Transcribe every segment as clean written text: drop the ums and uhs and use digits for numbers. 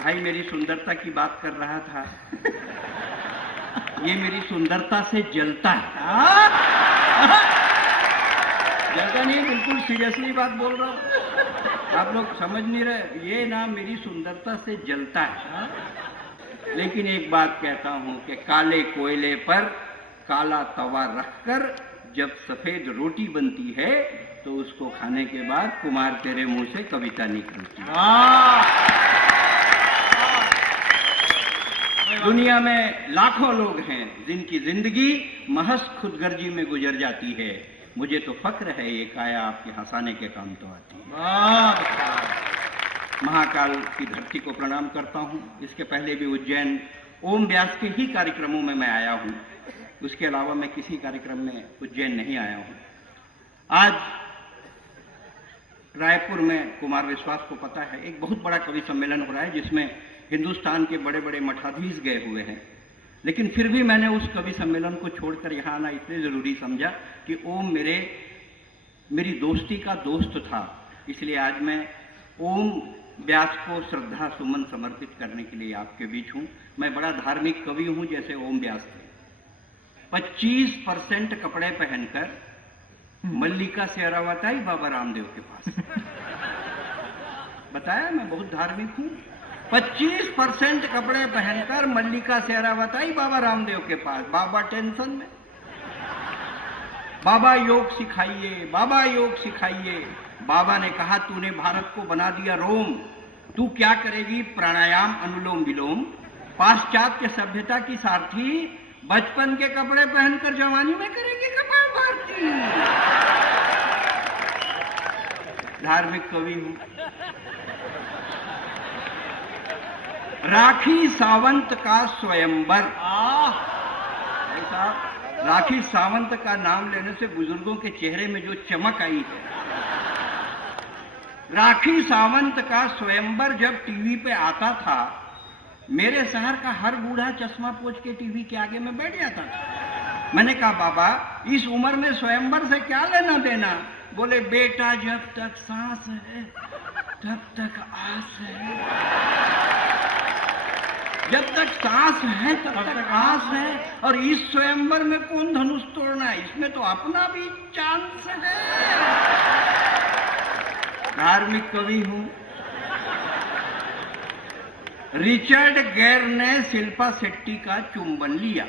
भाई मेरी सुंदरता की बात कर रहा था। ये मेरी सुंदरता से जलता है। जलता नहीं, बिल्कुल सीरियसली बात बोल रहा हूँ, आप लोग समझ नहीं रहे। ये ना मेरी सुंदरता से जलता है। लेकिन एक बात कहता हूँ कि काले कोयले पर काला तवा रखकर जब सफेद रोटी बनती है तो उसको खाने के बाद कुमार तेरे मुंह से कविता निकलती है। दुनिया में लाखों लोग हैं जिनकी जिंदगी महज खुदगर्जी में गुजर जाती है। मुझे तो फक्र है ये काया आपके हंसाने के काम तो आती है। महाकाल की धरती को प्रणाम करता हूँ। इसके पहले भी उज्जैन ओम व्यास के ही कार्यक्रमों में मैं आया हूँ, उसके अलावा मैं किसी कार्यक्रम में उज्जैन नहीं आया हूँ। आज रायपुर में कुमार विश्वास को पता है एक बहुत बड़ा कवि सम्मेलन हो रहा है जिसमें हिंदुस्तान के बड़े बड़े मठाधीश गए हुए हैं। लेकिन फिर भी मैंने उस कवि सम्मेलन को छोड़कर यहाँ आना इसलिए ज़रूरी समझा कि ओम मेरी दोस्ती का दोस्त था। इसलिए आज मैं ओम व्यास को श्रद्धा सुमन समर्पित करने के लिए आपके बीच हूँ। मैं बड़ा धार्मिक कवि हूँ जैसे ओम व्यास थे। 25% कपड़े पहनकर मल्लिका शेरावताई बाबा रामदेव के पास। बताया मैं बहुत धार्मिक हूँ। 25% कपड़े पहनकर मल्लिका शेरावताई बाबा रामदेव के पास। बाबा टेंशन में, बाबा योग सिखाइए, बाबा योग सिखाइए। बाबा ने कहा तूने भारत को बना दिया रोम, तू क्या करेगी प्राणायाम अनुलोम विलोम। पाश्चात्य सभ्यता की सारथी, बचपन के कपड़े पहनकर जवानी में करेगी कपालभाति। धार्मिक कवि हूं। राखी सावंत का स्वयंवर। राखी सावंत का नाम लेने से बुजुर्गों के चेहरे में जो चमक आई है। राखी सावंत का स्वयंवर जब टीवी पे आता था, मेरे शहर का हर बूढ़ा चश्मा पोंछ के टीवी के आगे में बैठ जाता था। मैंने कहा बाबा इस उम्र में स्वयंवर से क्या लेना देना। बोले बेटा जब तक सांस है तब तक आस है, जब तक सांस है तब तक आस है। और इस स्वयंवर में कौन धनुष तोड़ना है, इसमें तो अपना भी चांस है। धार्मिक कवि हूं। रिचर्ड गेर ने शिल्पा शेट्टी का चुंबन लिया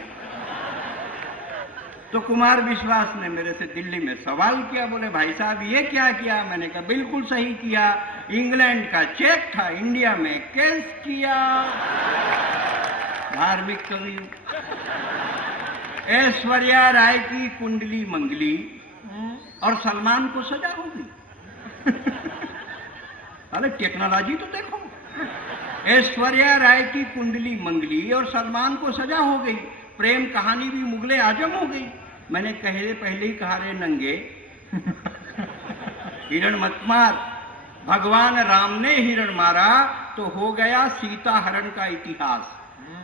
तो कुमार विश्वास ने मेरे से दिल्ली में सवाल किया। बोले भाई साहब ये क्या किया। मैंने कहा बिल्कुल सही किया, इंग्लैंड का चेक था, इंडिया में कैश किया। धार्मिक कवि। ऐश्वर्या राय की कुंडली मंगली और सलमान को सजा होगी। अरे टेक्नोलॉजी तो देखो। ऐश्वर्या राय की कुंडली मंगली और सलमान को सजा हो गई। प्रेम कहानी भी मुगले आजम हो गई। मैंने पहले ही कहा रे नंगे हिरण मत मार। भगवान राम ने हिरण मारा तो हो गया सीता हरण का इतिहास,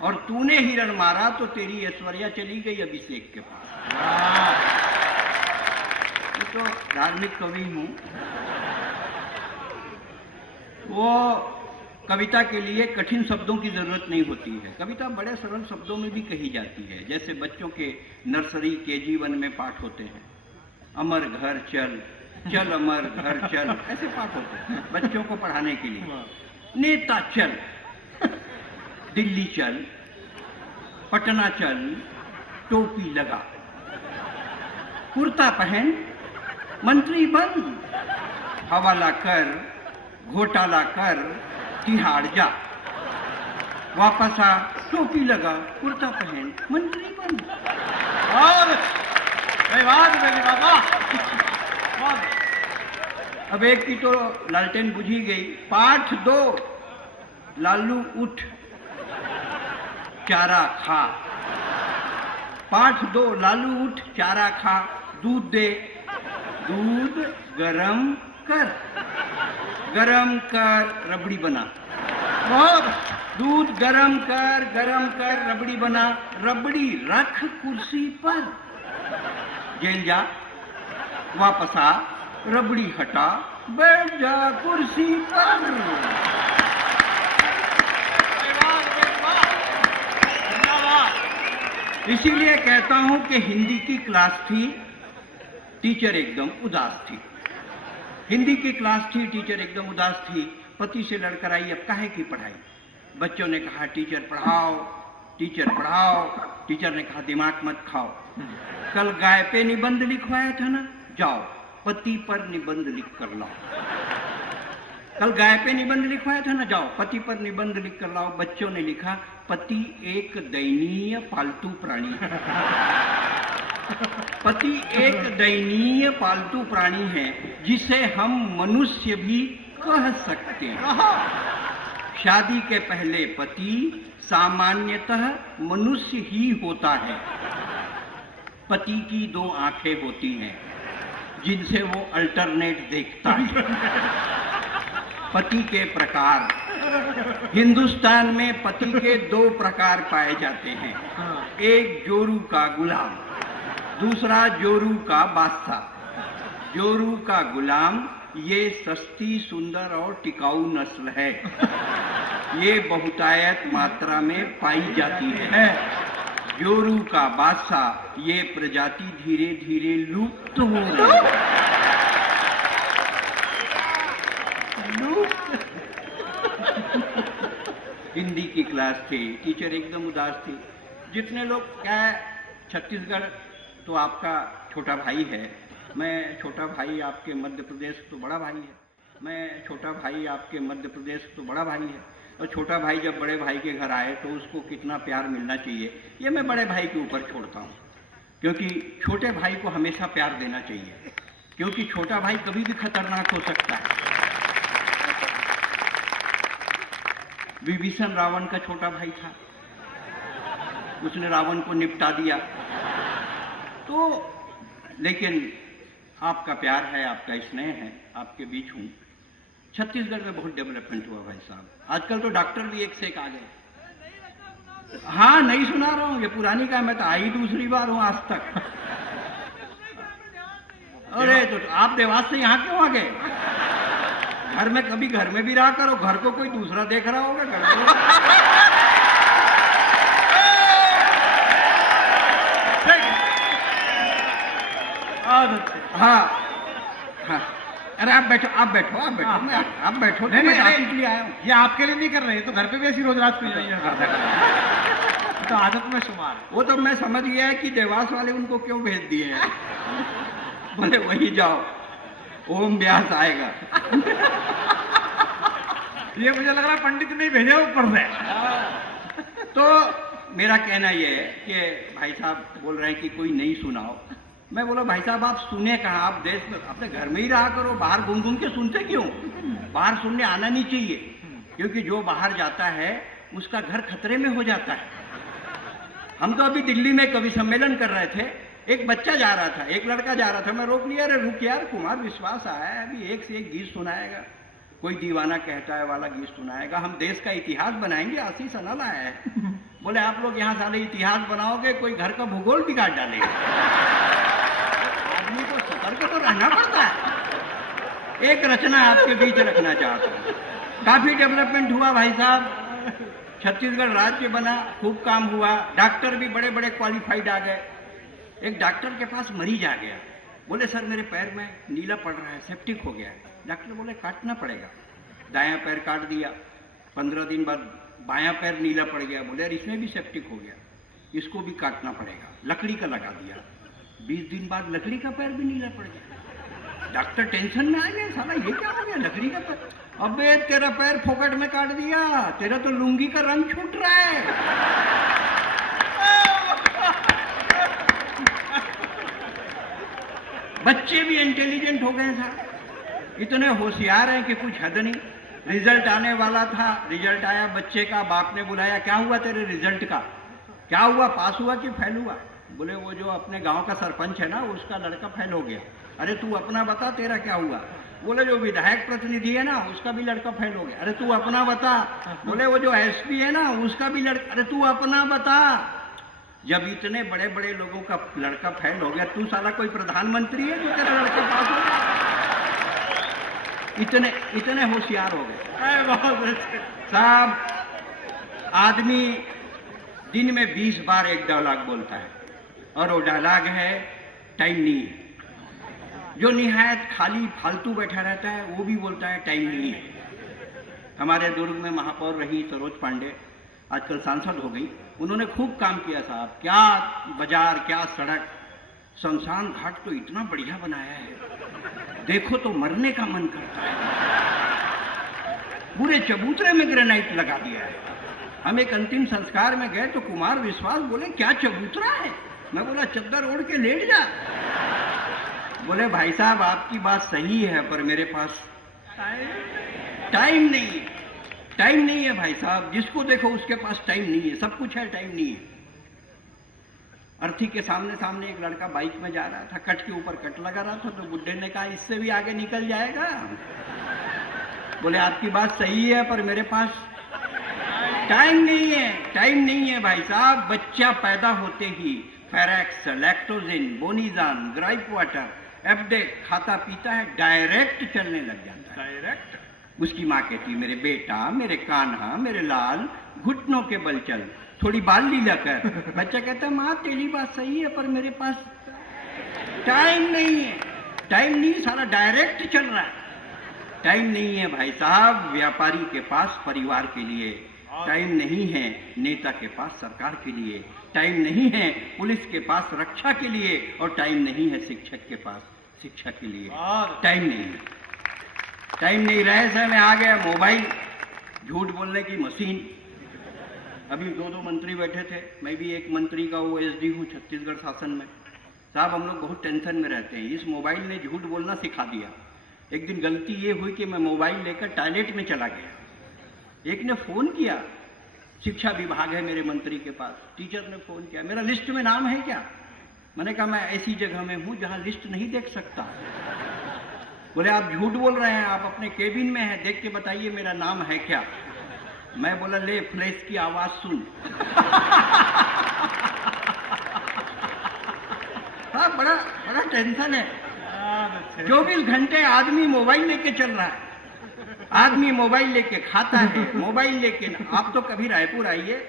और तूने हिरण मारा तो तेरी ऐश्वर्या चली गई अभिषेक के पास। तो धार्मिक कवि हूं। वो कविता के लिए कठिन शब्दों की जरूरत नहीं होती है। कविता बड़े सरल शब्दों में भी कही जाती है। जैसे बच्चों के नर्सरी KG1 में पाठ होते हैं, अमर घर चल, चल अमर घर चल, ऐसे पाठ होते हैं बच्चों को पढ़ाने के लिए। नेता चल, दिल्ली चल, पटना चल, टोपी लगा, कुर्ता पहन, मंत्री बन, हवाला कर, घोटाला कर, तिहाड़ जा, वापस आ, टोपी लगा, कुर्ता पहन, मंत्री बन। और अब एक की तो लालटेन बुझी गई। पाठ 2, लालू उठ चारा खा। पाठ 2, लालू उठ चारा खा, दूध दे, दूध गरम कर, गरम कर रबड़ी बना। दूध गरम कर रबड़ी बना, रबड़ी रख कुर्सी पर, जेल जा, वापस आ, रबड़ी हटा, बैठ जा कुर्सी पर। इसीलिए कहता हूं कि हिंदी की क्लास थी, टीचर एकदम उदास थी। हिंदी की क्लास थी, टीचर एकदम उदास थी। पति से लड़कर आई, अब काहे की पढ़ाई। बच्चों ने कहा टीचर पढ़ाओ, टीचर पढ़ाओ। टीचर ने कहा दिमाग मत खाओ, कल गाय पे निबंध लिखवाया था ना, जाओ पति पर निबंध लिख कर लाओ। कल गाय पे निबंध लिखवाया था ना, जाओ पति पर निबंध लिख कर लाओ। बच्चों ने लिखा पति एक दयनीय पालतू प्राणी है। पति एक दयनीय पालतू प्राणी है जिसे हम मनुष्य भी कह सकते हैं। शादी के पहले पति सामान्यतः मनुष्य ही होता है। पति की 2 आंखें होती हैं जिनसे वो अल्टरनेट देखता है। पति के प्रकार, हिंदुस्तान में पति के 2 प्रकार पाए जाते हैं। एक जोरू का गुलाम, दूसरा जोरू का बादशाह। जोरू का गुलाम ये सस्ती, सुंदर और टिकाऊ नस्ल है। ये बहुतायत मात्रा में पाई जाती है। जोरू का बादशाह ये प्रजाति धीरे धीरे लुप्त हो रही है। हिंदी की क्लास थी, टीचर एकदम उदास थी। जितने लोग, क्या छत्तीसगढ़ तो आपका छोटा भाई है, मैं छोटा भाई आपके मध्य प्रदेश तो बड़ा भाई है, मैं छोटा भाई आपके मध्य प्रदेश तो बड़ा भाई है। और छोटा भाई जब बड़े भाई के घर आए तो उसको कितना प्यार मिलना चाहिए, ये मैं बड़े भाई के ऊपर छोड़ता हूँ। क्योंकि छोटे भाई को हमेशा प्यार देना चाहिए, क्योंकि छोटा भाई कभी भी खतरनाक हो सकता है। विभीषण रावण का छोटा भाई था, उसने रावण को निपटा दिया। तो लेकिन आपका प्यार है, आपका स्नेह है, आपके बीच हूँ। छत्तीसगढ़ में बहुत डेवलपमेंट हुआ भाई साहब। आजकल तो डॉक्टर भी एक से एक आ गए। हाँ, नहीं सुना रहा हूँ, ये पुरानी का, मैं तो आई दूसरी बार हूँ आज तक। अरे तो आप देवास से यहाँ क्यों आ गए? घर में कभी घर में भी रहा करो, घर को कोई दूसरा देख रहा होगा घर हाँ हाँ। अरे आप बैठो, आप बैठो, आप बैठो, आप बैठो। नहीं, मैं आपके लिए आया हूँ। ये आपके लिए नहीं कर रहे, तो घर पे भी ऐसी रोज रात को तो आदत में शुमार। वो तो मैं समझ गया है कि देवास वाले उनको क्यों भेज दिए हैं। बोले वही जाओ, ओम व्यास आएगा। ये मुझे लग रहा है पंडित नहीं भेजे ऊपर से। तो मेरा कहना ये है कि भाई साहब बोल रहे हैं कि कोई नहीं सुनाओ। मैं बोला भाई साहब आप सुने कहाँ, आप देश में अपने घर में ही रहा करो, बाहर घूम घूम के सुनते क्यों? बाहर सुनने आना नहीं चाहिए, क्योंकि जो बाहर जाता है उसका घर खतरे में हो जाता है। हम तो अभी दिल्ली में कवि सम्मेलन कर रहे थे, एक बच्चा जा रहा था, एक लड़का जा रहा था, मैं रोक लिया, अरे रुक यार, कुमार विश्वास आया है, अभी एक से एक गीत सुनाएगा, कोई दीवाना कहता है वाला गीत सुनाएगा, हम देश का इतिहास बनाएंगे, आशीष अनल आया है। बोले आप लोग यहाँ साले इतिहास बनाओगे, कोई घर का भूगोल बिगाड़ डालेगा। आदमी को सतर्क तो रहना पड़ता है। एक रचना आपके बीच रखना चाहता हूँ। काफी डेवलपमेंट हुआ भाई साहब, छत्तीसगढ़ राज्य बना, खूब काम हुआ, डॉक्टर भी बड़े बड़े क्वालिफाइड आ गए। एक डॉक्टर के पास मरीज आ गया, बोले सर मेरे पैर में नीला पड़ रहा है, सेप्टिक हो गया है। डॉक्टर बोले काटना पड़ेगा। दायां पैर काट दिया, 15 दिन बाद बायां पैर नीला पड़ गया, बोले यार इसमें भी सेप्टिक हो गया, इसको भी काटना पड़ेगा। लकड़ी का लगा दिया, 20 दिन बाद लकड़ी का पैर भी नीला पड़ गया। डॉक्टर टेंशन में आ गया, साला ये क्या हो गया, लकड़ी का पैर, अबे तेरा पैर फोकट में काट दिया, तेरा तो लुंगी का रंग छूट रहा है। बच्चे भी इंटेलिजेंट हो गए सर, इतने होशियार हैं कि कुछ हद नहीं। रिजल्ट आने वाला था, रिजल्ट आया, बच्चे का बाप ने बुलाया, क्या हुआ तेरे रिजल्ट का, क्या हुआ, पास हुआ कि फेल हुआ? बोले वो जो अपने गांव का सरपंच है ना, उसका लड़का फेल हो गया। अरे तू अपना बता, तेरा क्या हुआ? बोले जो विधायक प्रतिनिधि है ना, उसका भी लड़का फेल हो गया। अरे तू अपना बता। बोले वो जो एसपी है ना, उसका भी लड़का। अरे तू अपना बता। जब इतने बड़े बड़े लोगों का लड़का फेल हो गया, तू साला कोई प्रधानमंत्री है जो तेरा लड़का पास हो गया? इतने इतने होशियार हो गए। बहुत अच्छे साहब, आदमी दिन में 20 बार एक डायलॉग बोलता है, और वो डायलॉग है टाइम नहीं है। जो निहायत खाली फालतू बैठा रहता है वो भी बोलता है टाइम नहीं है। हमारे दुर्ग में महापौर रही सरोज पांडे, आजकल सांसद हो गई। उन्होंने खूब काम किया साहब, क्या बाजार, क्या सड़क, शमशान घाट तो इतना बढ़िया बनाया है, देखो तो मरने का मन करता है। पूरे चबूतरे में ग्रेनाइट लगा दिया है। हम एक अंतिम संस्कार में गए तो कुमार विश्वास बोले क्या चबूतरा है? मैं बोला चद्दर ओढ़ के लेट जा। बोले भाई साहब आपकी बात सही है, पर मेरे पास टाइम नहीं है। टाइम नहीं है भाई साहब, जिसको देखो उसके पास टाइम नहीं है। सब कुछ है, टाइम नहीं है। अर्थी के सामने सामने एक लड़का बाइक में जा रहा था, कट के ऊपर कट लगा रहा था, तो बुड्ढे ने कहा इससे भी आगे निकल जाएगा। बोले आपकी बात सही है, पर मेरे पास टाइम नहीं है। टाइम नहीं है भाई साहब। बच्चा पैदा होते ही फेरेक्स, लैक्टोजिन, बोनीजान, ग्राइप वाटर, एफडेक खाता पीता है, डायरेक्ट चलने लग जाता है। डायरेक्ट उसकी माँ कहती मेरे बेटा, मेरे कान्हा, मेरे लाल, घुटनों के बल चल, थोड़ी बाल लीला कर। बच्चा कहता माँ तेरी बात सही है, पर मेरे पास टाइम नहीं है। टाइम नहीं, सारा डायरेक्ट चल रहा है। टाइम नहीं है भाई साहब व्यापारी के पास परिवार के लिए, टाइम नहीं है नेता के पास सरकार के लिए, टाइम नहीं है पुलिस के पास रक्षा के लिए, और टाइम नहीं है शिक्षक के पास शिक्षा के लिए। टाइम नहीं है। टाइम नहीं रहे से में आ गया मोबाइल, झूठ बोलने की मशीन। अभी दो मंत्री बैठे थे, मैं भी एक मंत्री का OSD हूँ छत्तीसगढ़ शासन में। साहब हम लोग बहुत टेंशन में रहते हैं, इस मोबाइल ने झूठ बोलना सिखा दिया। एक दिन गलती ये हुई कि मैं मोबाइल लेकर टॉयलेट में चला गया। एक ने फोन किया, शिक्षा विभाग है मेरे मंत्री के पास, टीचर ने फोन किया, मेरा लिस्ट में नाम है क्या? मैंने कहा मैं ऐसी जगह में हूं जहां लिस्ट नहीं देख सकता। बोले आप झूठ बोल रहे हैं, आप अपने केबिन में हैं, देख के बताइए मेरा नाम है क्या? मैं बोला ले फ्लैश की आवाज सुन। हाँ बड़ा बड़ा टेंशन है। 24 घंटे आदमी मोबाइल लेके चल रहा है, आदमी मोबाइल लेके खाता है, मोबाइल लेके। आप तो कभी रायपुर आइए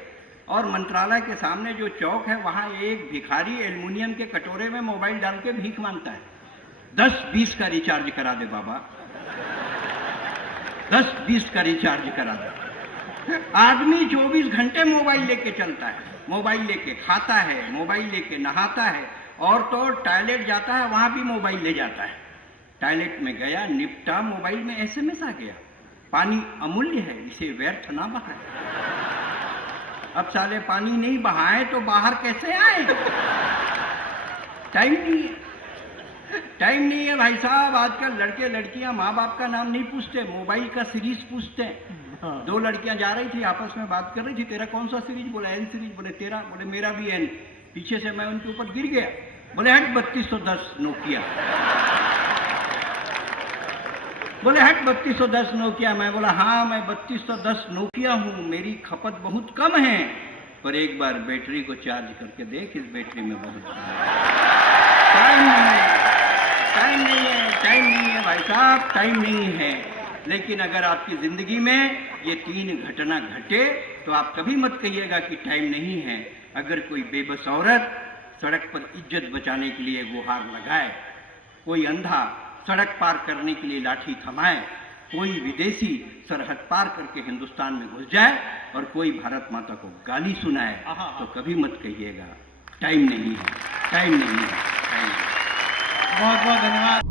और मंत्रालय के सामने जो चौक है वहां एक भिखारी एल्युमिनियम के कटोरे में मोबाइल डाल के भीख मांगता है। 10-20 का रिचार्ज करा दे बाबा, 10-20 का रिचार्ज करा दे। आदमी 24 घंटे मोबाइल लेके चलता है, मोबाइल लेके खाता है, मोबाइल लेके नहाता है, और तो टॉयलेट जाता है वहां भी मोबाइल ले जाता है। टॉयलेट में गया, निपटा, मोबाइल में SMS आ गया, पानी अमूल्य है, इसे व्यर्थ ना बहाए। अब साले पानी नहीं बहाए तो बाहर कैसे आए? टाइम नहीं है। टाइम नहीं है भाई साहब। आजकल लड़के लड़कियां माँ बाप का नाम नहीं पूछते, मोबाइल का सीरीज पूछते हैं। 2 लड़कियां जा रही थी, आपस में बात कर रही थी, तेरा कौन सा सीरीज? बोला N सीरीज। बोले तेरा? बोले मेरा भी N। पीछे से मैं उनके ऊपर गिर गया। बोले हट 3210 नोकिया। बोले हट 3210 नोकिया। मैं बोला हाँ मैं 3210 नोकिया हूँ, मेरी खपत बहुत कम है, पर एक बार बैटरी को चार्ज करके देख, इस बैटरी में बहुत टाइम नहीं है। टाइम नहीं है, टाइम नहीं है भाई साहब, टाइम नहीं है। लेकिन अगर आपकी जिंदगी में ये 3 घटना घटे तो आप कभी मत कहिएगा कि टाइम नहीं है। अगर कोई बेबस औरत सड़क पर इज्जत बचाने के लिए गुहार लगाए, कोई अंधा सड़क पार करने के लिए लाठी थमाए, कोई विदेशी सरहद पार करके हिंदुस्तान में घुस जाए, और कोई भारत माता को गाली सुनाए, तो कभी मत कहिएगा टाइम नहीं है, टाइम नहीं है, टाइम नहीं है। बहुत बहुत धन्यवाद।